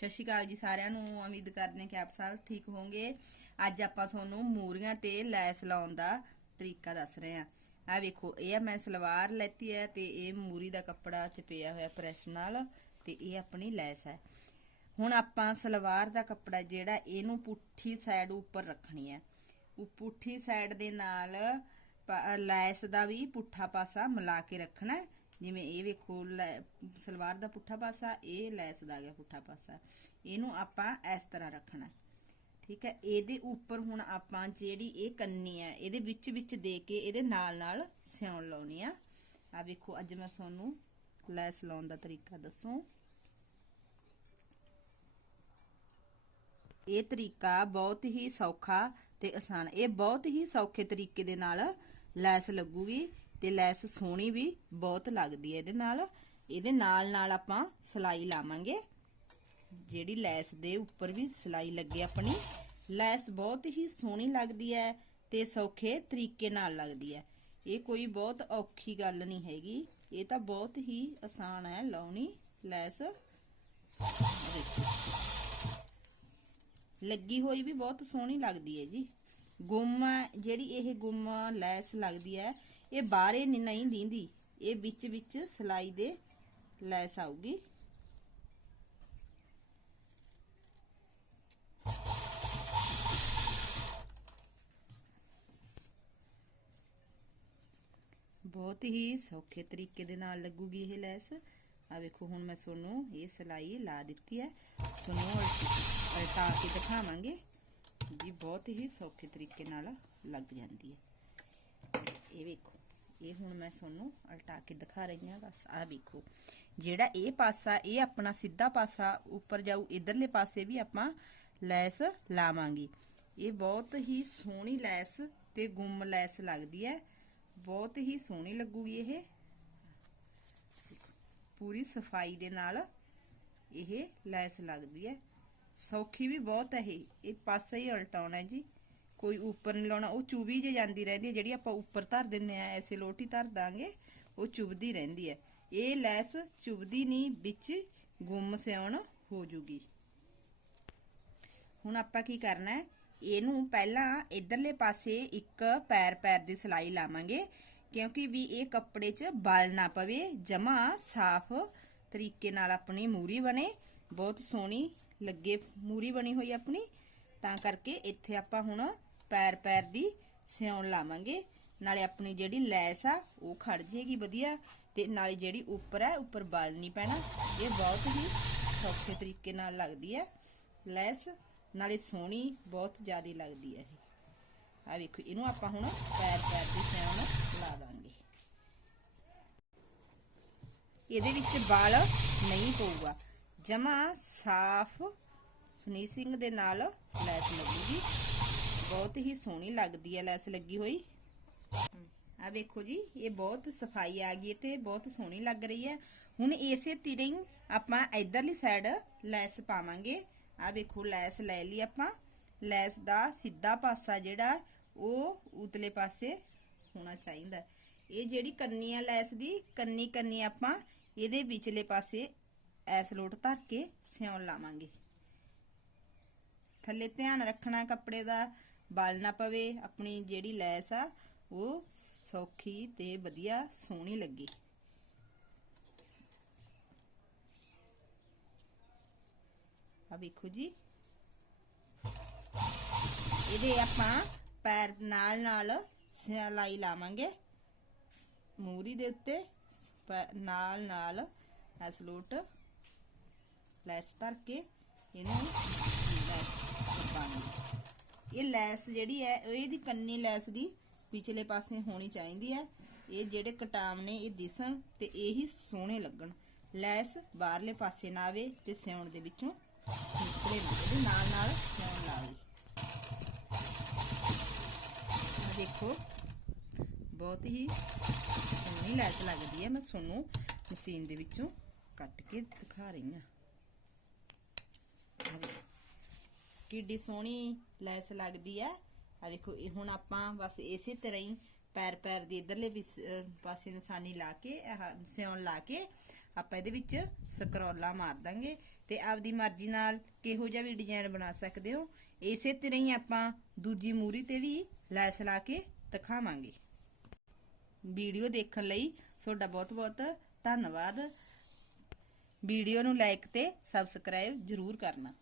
ਸਤਿ ਸ਼੍ਰੀ ਅਕਾਲ ਜੀ ਸਾਰਿਆਂ ਨੂੰ, ਉਮੀਦ ਕਰਦੇ ਹਾਂ ਕਿ ਆਪ ਸਭ ਠੀਕ ਹੋਵੋਗੇ। ਅੱਜ ਆਪਾਂ ਤੁਹਾਨੂੰ ਮੂਰੀਆਂ ਤੇ ਲੈਸ ਲਾਉਣ ਦਾ ਤਰੀਕਾ ਦੱਸ ਰਹੇ ਹਾਂ। ਆ ਵੇਖੋ, ਇਹ ਆ, ਮੈਂ ਸਲਵਾਰ ਲੈਤੀ ਹੈ ਤੇ ਇਹ ਮੂਰੀ ਦਾ ਕੱਪੜਾ ਚਪਿਆ ਹੋਇਆ ਪ੍ਰੈਸ ਨਾਲ ਤੇ ਇਹ ਆਪਣੀ ਲੈਸ ਹੈ। ਹੁਣ ਆਪਾਂ ਸਲਵਾਰ ਦਾ ਕੱਪੜਾ ਜਿਹੜਾ, ਇਹਨੂੰ ਪੁੱਠੀ ਸਾਈਡ ਉੱਪਰ ਰੱਖਣੀ ਹੈ। ਉਹ ਪੁੱਠੀ ਸਾਈਡ ਦੇ ਨਾਲ ਲੈਸ ਦਾ ਵੀ ਪੁੱਠਾ ਪਾਸਾ ਮਿਲਾ ਕੇ ਰੱਖਣਾ ਹੈ। ਜਿਵੇਂ ਇਹ ਵੇਖੋ, ਲੈ- ਸਲਵਾਰ ਦਾ ਪੁੱਠਾ ਪਾਸਾ, ਇਹ ਲੈਸ ਦਾ ਗਿਆ ਪੁੱਠਾ ਪਾਸਾ। ਇਹਨੂੰ ਆਪਾਂ ਇਸ ਤਰ੍ਹਾਂ ਰੱਖਣਾ। ਠੀਕ ਹੈ? ਇਹਦੇ ਉੱਪਰ ਹੁਣ ਆਪਾਂ ਜਿਹੜੀ ਇਹ ਕੰਨੀ ਹੈ, ਇਹਦੇ ਵਿੱਚ ਵਿੱਚ ਦੇ ਕੇ ਇਹਦੇ ਨਾਲ ਨਾਲ ਸਿਉਣ ਲਾਉਣੀ ਆ। ਆ ਵੇਖੋ, ਅੱਜ ਮੈਂ ਤੁਹਾਨੂੰ ਲੈਸ ਲਾਉਣ ਦਾ ਤਰੀਕਾ ਦੱਸੂ। ਇਹ ਤਰੀਕਾ ਬਹੁਤ ਹੀ ਸੌਖਾ ਤੇ ਆਸਾਨ। ਇਹ ਬਹੁਤ ਹੀ ਸੌਖੇ ਤਰੀਕੇ ਦੇ ਨਾਲ ਲੈਸ ਲੱਗੂਗੀ। ਤੇ ਲੈਸ ਸੋਹਣੀ ਵੀ ਬਹੁਤ ਲੱਗਦੀ ਹੈ ਇਹਦੇ ਨਾਲ। ਇਹਦੇ ਨਾਲ ਨਾਲ ਆਪਾਂ ਸਲਾਈ ਲਾਵਾਂਗੇ। ਜਿਹੜੀ ਲੈਸ ਦੇ ਉੱਪਰ ਵੀ ਸਲਾਈ ਲੱਗੇ ਆਪਣੀ। ਲੈਸ ਬਹੁਤ ਹੀ ਸੋਹਣੀ ਲੱਗਦੀ ਹੈ ਤੇ ਸੌਖੇ ਤਰੀਕੇ ਨਾਲ ਲੱਗਦੀ ਹੈ। ਇਹ ਕੋਈ ਬਹੁਤ ਔਖੀ ਗੱਲ ਨਹੀਂ ਹੈਗੀ। ਇਹ ਤਾਂ ਬਹੁਤ ਹੀ ਆਸਾਨ ਹੈ ਲਾਉਣੀ ਲੈਸ। ਲੱਗੀ ਹੋਈ ਵੀ ਬਹੁਤ ਸੋਹਣੀ ਲੱਗਦੀ ਹੈ ਜੀ। ਗੁੰਮ ਜਿਹੜੀ ਇਹ ਗੁੰਮ ਲੈਸ ਲੱਗਦੀ ਹੈ ਇਹ ਬਾਹਰੇ ਨੀ- ਨਹੀਂ ਦਿੰਦੀ। ਇਹ ਵਿੱਚ ਵਿੱਚ ਸਲਾਈ ਦੇ ਲੈਸ ਆਊਗੀ। ਬਹੁਤ ਹੀ ਸੌਖੇ ਤਰੀਕੇ ਦੇ ਨਾਲ ਲੱਗੂਗੀ ਇਹ ਲੈਸ। ਆ ਵੇਖੋ, ਹੁਣ ਮੈਂ ਤੁਹਾਨੂੰ ਇਹ ਸਲਾਈ ਲਾ ਦਿੱਤੀ ਹੈ। ਤੁਹਾਨੂੰ ਉਲਟਾ ਕੇ ਦਿਖਾਵਾਂਗੇ। ਜੀ, ਬਹੁਤ ਹੀ ਸੌਖੇ ਤਰੀਕੇ ਨਾਲ ਲੱਗ ਜਾਂਦੀ ਹੈ। ਇਹ ਵੇਖੋ। ਇਹ ਹੁਣ ਮੈਂ ਤੁਹਾਨੂੰ ਉਲਟਾ ਕੇ ਦਿਖਾ ਰਹੀ ਹਾਂ, ਬਸ ਆ ਵੇਖੋ। ਜਿਹੜਾ ਇਹ ਪਾਸਾ, ਇਹ ਆਪਣਾ ਸਿੱਧਾ ਪਾਸਾ ਉੱਪਰ ਜਾਊ, ਇਧਰਲੇ ਪਾਸੇ ਵੀ ਆਪਾਂ ਲੈਸ ਲਾਵਾਂਗੇ। ਇਹ ਬਹੁਤ ਹੀ ਸੋਹਣੀ ਲੈਸ ਤੇ ਗੁੰਮ ਲੈਸ ਲੱਗਦੀ ਹੈ। ਬਹੁਤ ਹੀ ਸੋਹਣੀ ਲੱਗੂਗੀ ਇਹ। ਪੂਰੀ ਸਫ਼ਾਈ ਦੇ ਨਾਲ ਇਹ ਲੈਸ ਲੱਗਦੀ ਹੈ। ਸੌਖੀ ਵੀ ਬਹੁਤ ਹੈ ਇਹ। ਇਹ ਪਾਸਾ ਹੀ ਉਲਟਾਉਣਾ ਜੀ। ਕੋਈ ਉੱਪਰ ਨਹੀਂ ਲਾਉਣਾ, ਉਹ ਚੁਬੀ ਜੇ ਜਾਂਦੀ ਰਹਿੰਦੀ ਹੈ, ਜਿਹੜੀ ਆਪਾਂ ਉੱਪਰ ਧਰ ਦਿੰਨੇ ਆ ਐਸੇ ਲੋਟੀ ਧਰ ਦਾਂਗੇ, ਉਹ ਚੁਬਦੀ ਰਹਿੰਦੀ ਹੈ। ਇਹ ਲੈਸ ਚੁਬਦੀ ਨਹੀਂ, ਵਿੱਚ ਗੁੰਮ ਸਿਉਣ ਹੋ ਜੂਗੀ। ਹੁਣ ਆਪਾਂ ਕੀ ਕਰਨਾ ਹੈ? ਇਹਨੂੰ ਪਹਿਲਾਂ ਇਧਰਲੇ ਪਾਸੇ ਇੱਕ ਪੈਰ ਪੈਰ ਦੀ ਸਲਾਈ ਲਾਵਾਂਗੇ, ਕਿਉਂਕਿ ਵੀ ਇਹ ਕੱਪੜੇ 'ਚ ਬਲ ਨਾ ਪਵੇ, ਜਮਾ ਸਾਫ਼ ਤਰੀਕੇ ਨਾਲ ਆਪਣੀ ਮੂਰੀ ਬਣੇ, ਬਹੁਤ ਸੋਹਣੀ ਲੱਗੇ ਮੂਰੀ ਬਣੀ ਹੋਈ ਆਪਣੀ। ਤਾਂ ਕਰਕੇ ਇੱਥੇ ਆਪਾਂ ਹੁਣ ਪੈਰ ਪੈਰ ਦੀ ਸਿਉਣ ਲਾਵਾਂਗੇ। ਨਾਲੇ ਆਪਣੀ ਜਿਹੜੀ ਲੈਸ ਆ, ਉਹ ਖੜ ਜੇਗੀ ਵਧੀਆ ਤੇ ਨਾਲੇ ਜਿਹੜੀ ਉੱਪਰ ਹੈ, ਉੱਪਰ ਬਲ ਨਹੀਂ ਪੈਣਾ। ਇਹ ਬਹੁਤ ਹੀ ਸੌਖੇ ਤਰੀਕੇ ਨਾਲ ਲੱਗਦੀ ਹੈ। ਲੈਸ ਨਾਲੇ ਸੋਹਣੀ ਬਹੁਤ ਜ਼ਿਆਦਾ ਲੱਗਦੀ ਹੈ ਇਹ। ਆ ਵੇਖੋ, ਇਹਨੂੰ ਆਪਾਂ ਹੁਣ ਪੈਰ ਪੈਰ ਦੀ ਸਿਉਣ ਲਾ ਦਾਂਗੇ। ਇਹਦੇ ਵਿੱਚ ਬਾਲ ਨਹੀਂ ਪਊਗਾ। ਜਮਾ ਸਾਫ਼ ਫਿਨਿਸ਼ਿੰਗ ਦੇ ਨਾਲ ਲੈਸ ਲੱਗੂਗੀ। ਬਹੁਤ ਹੀ ਸੋਹਣੀ ਲੱਗਦੀ ਹੈ ਲੈਸ ਲੱਗੀ ਹੋਈ। ਆ ਵੇਖੋ ਜੀ, ਇਹ ਬਹੁਤ ਸਫ਼ਾਈ ਆ ਗਈ ਹੈ ਤੇ ਬਹੁਤ ਸੋਹਣੀ ਲੱਗ ਰਹੀ ਹੈ। ਹੁਣ ਇਸੇ ਤਿਰੇ ਆਪਾਂ ਇਧਰਲੀ ਸਾਈਡ ਲੈਸ ਪਾਵਾਂਗੇ। ਆ ਵੇਖੋ, ਲੈਸ ਲੈ ਲਈ ਆਪਾਂ। ਲੈਸ ਦਾ ਸਿੱਧਾ ਪਾਸਾ ਜਿਹੜਾ, ਉਹ ਉਤਲੇ ਪਾਸੇ ਹੋਣਾ ਚਾਹੀਦਾ ਇਹ ਜਿਹੜੀ ਕੰਨੀ ਆ ਲੈਸ ਦੀ ਕੰਨੀ ਕੰਨੀ ਆਪਾਂ ਇਹਦੇ ਵਿਚਲੇ ਪਾਸੇ ਐਸ ਲੋਟ ਧਰ ਕੇ ਸਿਉਣ ਲਾਵਾਂਗੇ। ਥੱਲੇ ਧਿਆਨ ਰੱਖਣਾ ਕੱਪੜੇ ਦਾ। ਬਲ ਨਾ ਪਵੇ, ਆਪਣੀ ਜਿਹੜੀ ਲੈਸ ਆ, ਉਹ ਸੌਖੀ ਤੇ ਵਧੀਆ ਸੋਹਣੀ ਲੱਗੇ। ਆ ਵੇਖੋ ਜੀ। ਇਹਦੇ ਆਪਾਂ ਪੈਰ ਨਾਲ ਨਾਲ ਸਿਲਾਈ ਲਾਵਾਂਗੇ। ਮੂਰੀ ਦੇ ਉੱਤੇ ਪੈ- ਨਾਲ ਨਾਲ ਐਸ ਲੈਸ ਧਰ ਕੇ ਇਹਨੂੰ ਲੈਸ ਪਾਵਾਂਗੇ ਇਹ ਲੈਸ ਜਿਹੜੀ ਹੈ ਇਹਦੀ ਕੰਨੀ ਲੈਸ ਦੀ ਪਿਛਲੇ ਪਾਸੇ ਹੋਣੀ ਚਾਹੀਦੀ ਹੈ। ਇਹ ਜਿਹੜੇ ਕਟਾਮ ਨੇ, ਇਹ ਦਿਸਣ ਤੇ ਇਹੀ ਸੋਹਣੇ ਲੱਗਣ। ਲੈਸ ਬਾਹਰਲੇ ਪਾਸੇ ਨਾ ਆਵੇ ਤੇ ਸਿਉਣ ਦੇ ਵਿੱਚੋਂ ਨਿਕਲੇ ਨਾ ਇਹਦੇ ਨਾਲ ਨਾਲ ਸਿਉਣ ਲਾਵੇ ਆ ਦੇਖੋ, ਬਹੁਤ ਹੀ ਸੋਹਣੀ ਲੈਸ ਲੱਗਦੀ ਹੈ। ਮੈਂ ਤੁਹਾਨੂੰ ਮਸ਼ੀਨ ਦੇ ਵਿੱਚੋਂ ਕੱਟ ਕੇ ਦਿਖਾ ਰਹੀ ਹਾਂ ਆਹ ਵੇਖੋ। ਕਿੱਡੀ ਸੋਹਣੀ ਲੈਸ ਲੱਗਦੀ ਹੈ ਆ ਵੇਖੋ ਇਹ ਹੁਣ ਆਪਾਂ ਬਸ ਇਸੇ ਤਰ੍ਹਾਂ ਹੀ ਪੈਰ ਪੈਰ ਦੇ ਇਧਰਲੇ ਵੀ ਪਾਸੇ ਨਿਸ਼ਾਨੀ ਲਾ ਕੇ ਇਹ ਸਿਉਣ ਲਾ ਕੇ ਆਪਾਂ ਇਹਦੇ ਵਿੱਚ ਸਕਰੋਲਾ ਮਾਰ ਦਾਂਗੇ ਤੇ ਆਪਦੀ ਮਰਜ਼ੀ ਨਾਲ ਕਿਹੋ ਜਿਹਾ ਵੀ ਡਿਜ਼ਾਈਨ ਬਣਾ ਸਕਦੇ ਹੋ। ਇਸੇ ਤਰ੍ਹਾਂ ਹੀ ਆਪਾਂ ਦੂਜੀ ਮੂਰੀ ਤੇ ਵੀ ਲੈਸ ਲਾ ਕੇ ਦਿਖਾਵਾਂਗੇ। ਵੀਡੀਓ ਦੇਖਣ ਲਈ ਤੁਹਾਡਾ ਬਹੁਤ ਬਹੁਤ ਧੰਨਵਾਦ। ਵੀਡੀਓ ਨੂੰ ਲਾਈਕ ਤੇ ਸਬਸਕ੍ਰਾਈਬ ਜ਼ਰੂਰ ਕਰਨਾ।